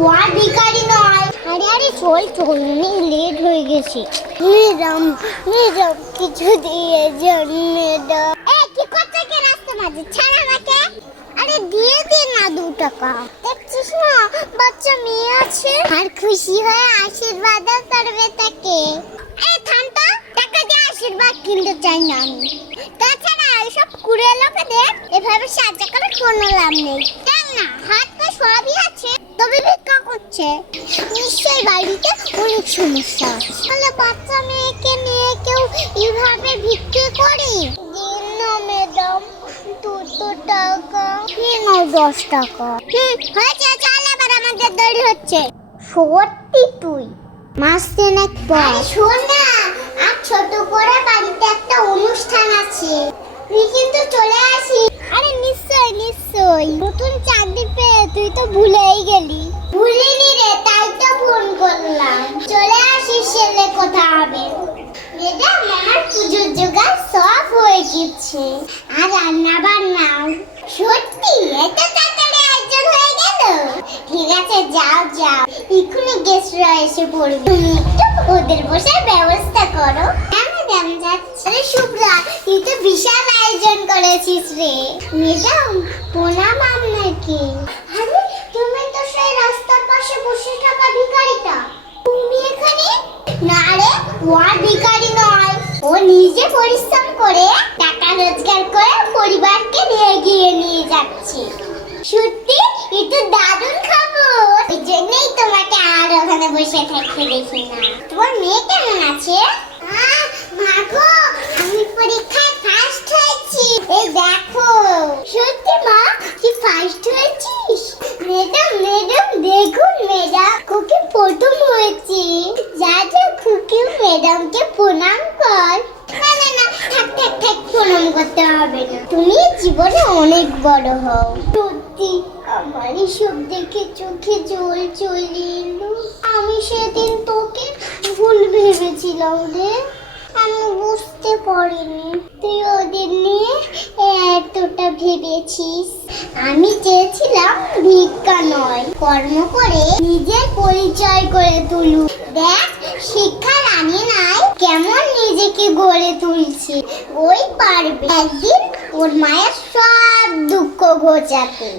ও আর ভিখারি নয়। আরে আরে চল চল, অনেক লেট হয়ে গেছে। ম্যাডাম ম্যাডাম কিছু দিয়ে যান ম্যাডাম। কি করছে কে রাস্তা মাঝে? ছাড় আমাকে। আরে দিয়ে দে না 2 টাকা। দেখছিস না বাচ্চা মেয়ে আছে, আর খুশি হয়ে আশীর্বাদ করবে তাকে। থাম তো, টাকা দিয়ে আশীর্বাদ কিনতে চাই না আমি। তাছাড়া এইসব কুড়ে লোকেদের এভাবে সাহায্য করে কোনো লাভ নেই। দেখ না হাত পা সবই আছে, তবে ভিক্ষা করছে। নিশ্চয়ই বাড়িতে অনেক সমস্যা আছে। তাহলে বাচ্চা মেয়েকে নিয়ে কেউ এইভাবে ভিক্ষে করে? দিন না ম্যাডাম 2 টাকা। 10 টাকা। হয়েছে, চল এবার, আমাদের দেরি হচ্ছে। সত্যি তুই মাস 3 পর শোন না, আর ছোট করে বাড়িতে একটা অনুষ্ঠান আছে, তুই কিন্তু চলে আসিস। আরে নিশ্চয় নিশ্চয়, নতুন চাকরি পেয়ে তুই তো ভুলেই গেলি। ভুলিনি রে, তাই তো ফোন করলাম। চলে আসিস, ছেলে কথা হবে। ম্যাডাম আমার পুজোর জোগাড় সব হয়ে গেছে, আর রান্না বান্নাও। সত্যি এত তাড়াতাড়ি আয়োজন হয়ে গেল? ঠিক আছে যাও যাও, এক্ষুনি গেস্টরা এসে পড়বে, তুমি একটু ওদের বসার ব্যবস্থা করো। হ্যাঁ ম্যাডাম যাচ্ছে। আরে শুভ্রা, তুই তো বিশাল আয়োজন করেছিস রে। ম্যাডাম প্রণাম আপনাকে। আরে তুমি তো সেই রাস্তার পাশে বসে থাকা ভিখারিটা, তুমি এখানে? না রে, ও আর ভিখারি নয়, ও নিজে পরিশ্রম করে টাকা রোজগার করে পরিবারকে এগিয়ে নিয়ে যাচ্ছে। সত্যি এটা দারুণ খবর, এই জন্যই তোমাকে আর ওখানে বসে থাকতে দেখি না। তোমার মেয়ে কেমন আছে? মা গো, আমি পরীক্ষায় ফার্স্ট হয়েছি। এই দেখো। সত্যি মা, কি ফার্স্ট হয়েছিস? ম্যাডাম ম্যাডাম দেখুন ম্যাডাম, খুকি প্রথম হয়েছে। যা যা খুকি ম্যাডামকে প্রণাম কর। না না না, থাক থাক থাক, প্রণাম করতে হবে না, তুমি জীবনে অনেক বড় হও। সত্যি আমার এসব দেখে চোখে জল চলে এলো। আমি সেদিন তোকে ভুল ভেবেছিলাম রে, আমি বুঝতে পারিনি তুই ওদের নিয়ে এতটা ভেবেছিস। আমি চেয়েছিলাম ভিক্ষা নয়, কর্ম করে নিজের পরিচয় করে তুলুক। দেখ শিক্ষা রানী নাই কেমন নিজেকে গড়ে তুলছে। ওই পারবে একদিন ওর মায়ের সব দুঃখ ঘোচাতে।